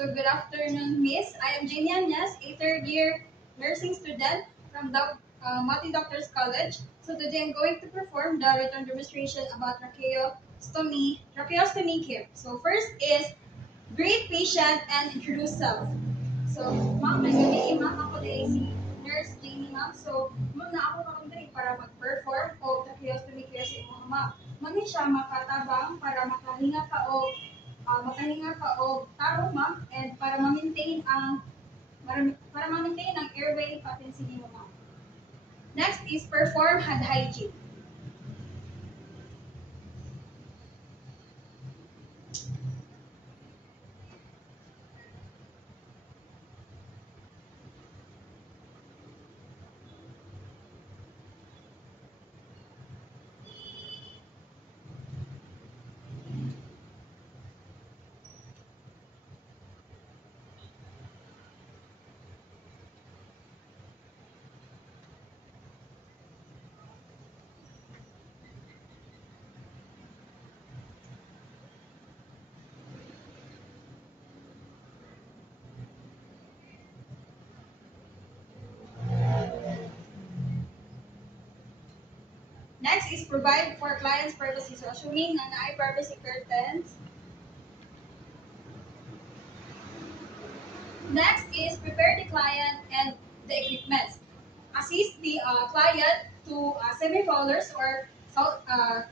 So good afternoon, Miss. I am Jenny Anyas, a third-year nursing student from the Mati Doctors College. So today I'm going to perform the written demonstration about tracheostomy care. So first is greet patient and introduce self. So, ma'am, may gabi, ma'am, ako din si Nurse Jamie, ma'am. So, ma'am, na ako karon diri para mag-perform o tracheostomy care sa imong ama. Mani siya makatabang para makahinga ka o tarong, ma'am, and para ma-maintain ang airway patency nimo, ma'am. Next is perform hand hygiene. Next is provide for client's privacy. So, assuming na naay privacy curtains. Next is prepare the client and the equipment. Assist the client to semi-fowlers or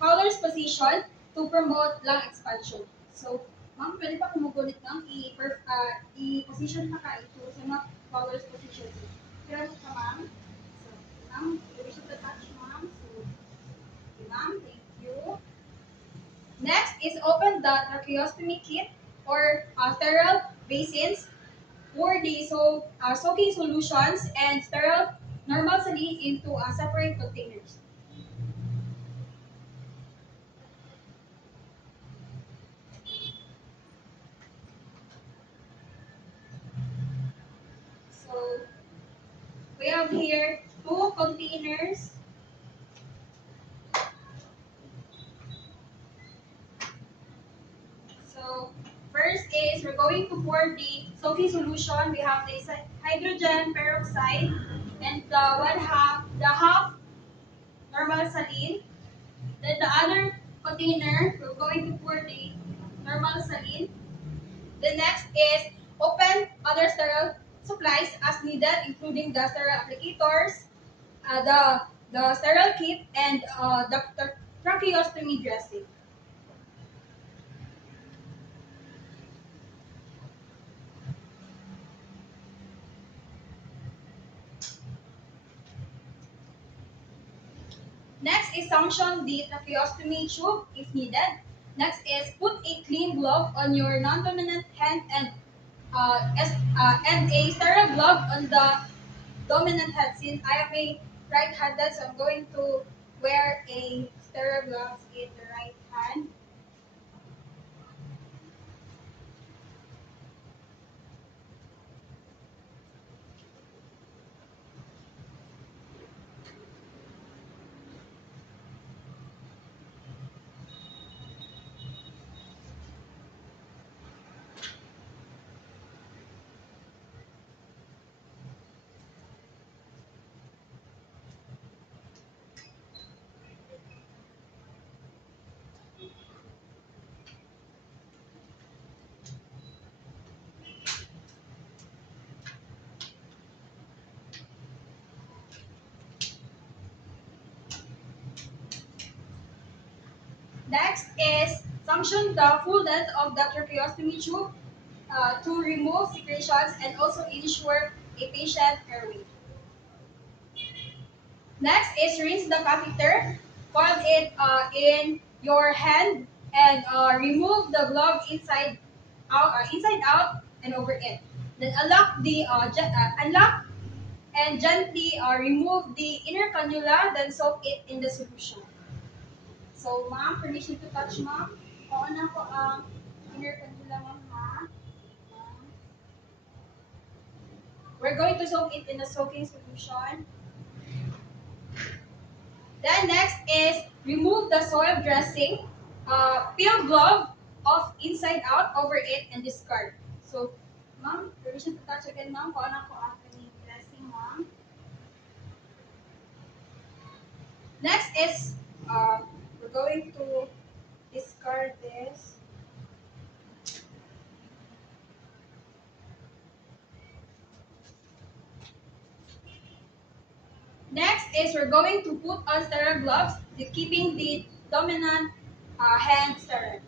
fowler's position to promote lung expansion. So, ma'am, pwede pa kumugulit ng i-position ka ito sa mga fowler's position. So, kaya mo ka, ma'am. So, ma'am, you should touch, ma'am. So, okay, ma'am, thank you. Next is open the tracheostomy kit or sterile basins pour the soaking solutions and sterile normal saline into separate containers. So we have here two containers. So first is we're going to pour the soaking solution. We have the hydrogen peroxide and the half normal saline. Then the other container, we're going to pour the normal saline. The next is open other sterile supplies as needed, including the sterile applicators, the sterile kit, and the tracheostomy dressing. Next is sanction the tracheostomy tube if needed. Next is put a clean glove on your non-dominant hand and a sterile glove on the dominant hand. Since I am a right-handed, so I'm going to wear a sterile gloves in the right hand. Next is sanction the full length of the tracheostomy tube to remove secretions and also ensure a patient airway. Next is rinse the catheter, coil it in your hand, and remove the glove inside out and over it. Then unlock and gently remove the inner cannula, then soak it in the solution. So, ma'am, permission to touch, ma'am. Oo na ko ang inner cannula, ma'am, ha? We're going to soak it in the soaking solution. Then next is remove the soil dressing, peel glove off inside out over it and discard. So Ma'am, permission to touch again, ma'am. Kung ano ko ang kanyang dressing, ma'am. Next is, we're going to discard this. Next is we're going to put on sterile gloves, keeping the dominant hand sterile.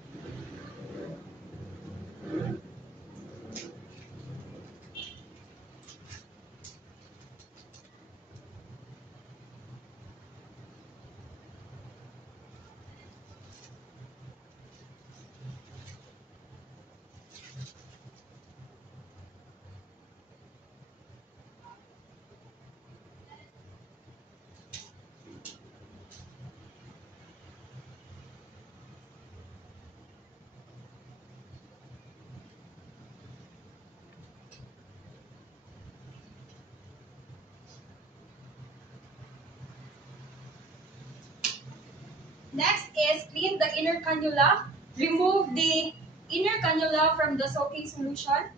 Next is clean the inner cannula. Remove the inner cannula from the soaking solution.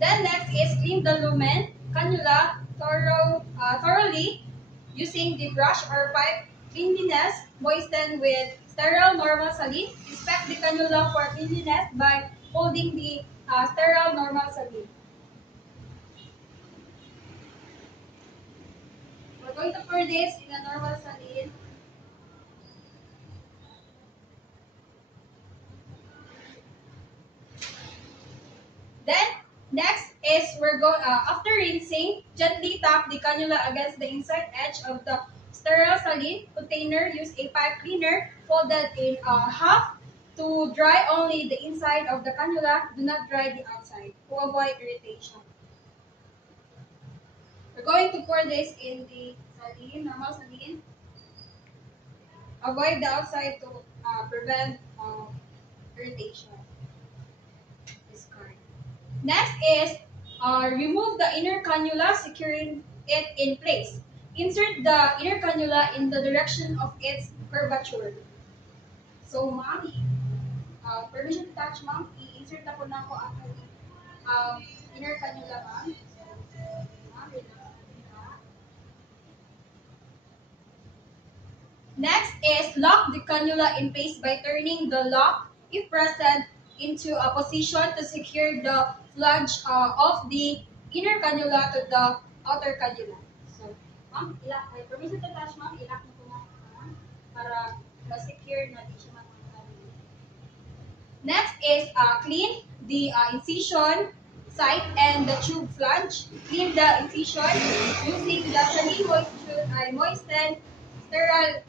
Then next is clean the lumen cannula thoroughly using the brush or pipe cleanliness. Moisten with sterile normal saline. Inspect the cannula for cleanliness by holding the sterile normal saline. We're going to pour this in a normal saline. Then, next is we're going, after rinsing, gently tap the cannula against the inside edge of the sterile saline container. Use a pipe cleaner folded in half to dry only the inside of the cannula. Do not dry the outside to avoid irritation. We're going to pour this in the saline, normal saline. Avoid the outside to prevent irritation. Discard. Next is remove the inner cannula, securing it in place. Insert the inner cannula in the direction of its curvature. So, ma'am, permission to touch, ma'am. I-insert na po na ako ang inner cannula, ma'am. Ma'am, next is lock the cannula in place by turning the lock, if present, into a position to secure the flange of the inner cannula to the outer cannula. So, ma'am, permission to touch, ma'am. Ilak na po na para ma-secure na di siya matanggal. Next is clean the incision site and the tube flange. Clean the incision using the saline moisten sterile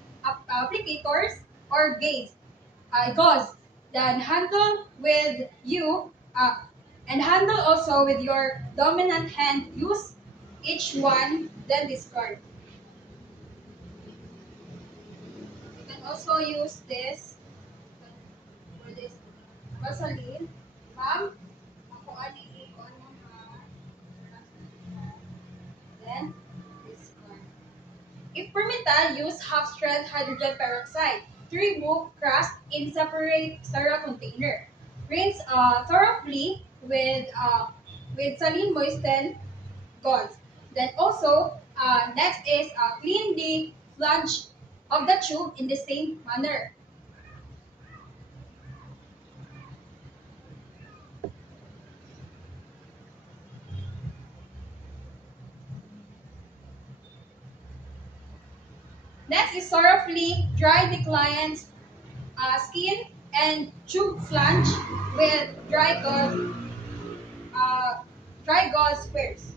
applicators or gauze. Then handle with you and handle also with your dominant hand. Use each one, then discard. You can also use this for this Vaseline. Ma'am, ako ani ko ano then discard. If permitted, use half-strength hydrogen peroxide to remove crust in separate sterile container. Rinse thoroughly with saline moisten gauze. Then also, next is clean the flange of the tube in the same manner. Next is thoroughly dry the client's skin and tube flange with dry gauze squares.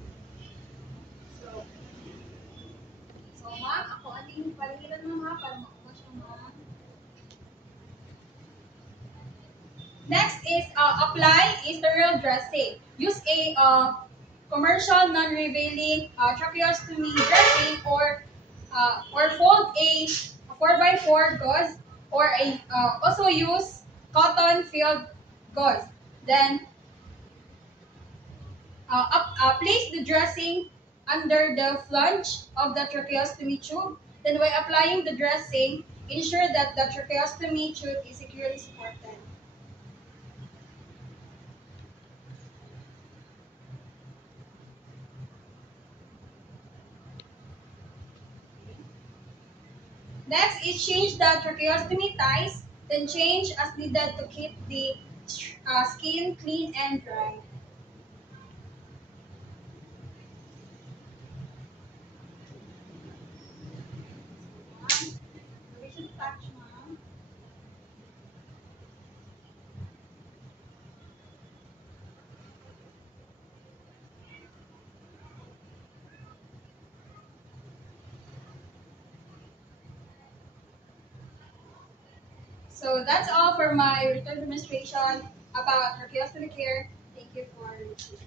So ma'am, ako aning paligiran mo ha para makuha siya ma'am. Next is apply a sterile dressing. Use a commercial non-revealing tracheostomy dressing or fold a 4x4 gauze or also use cotton filled gauze. Then place the dressing under the flange of the tracheostomy tube. Then while applying the dressing, ensure that the tracheostomy tube is securely supported. Next is change the tracheostomy ties, then change as needed to keep the skin clean and dry. We should touch, ma'am. So that's all for my return demonstration about tracheostomy care. Thank you for listening.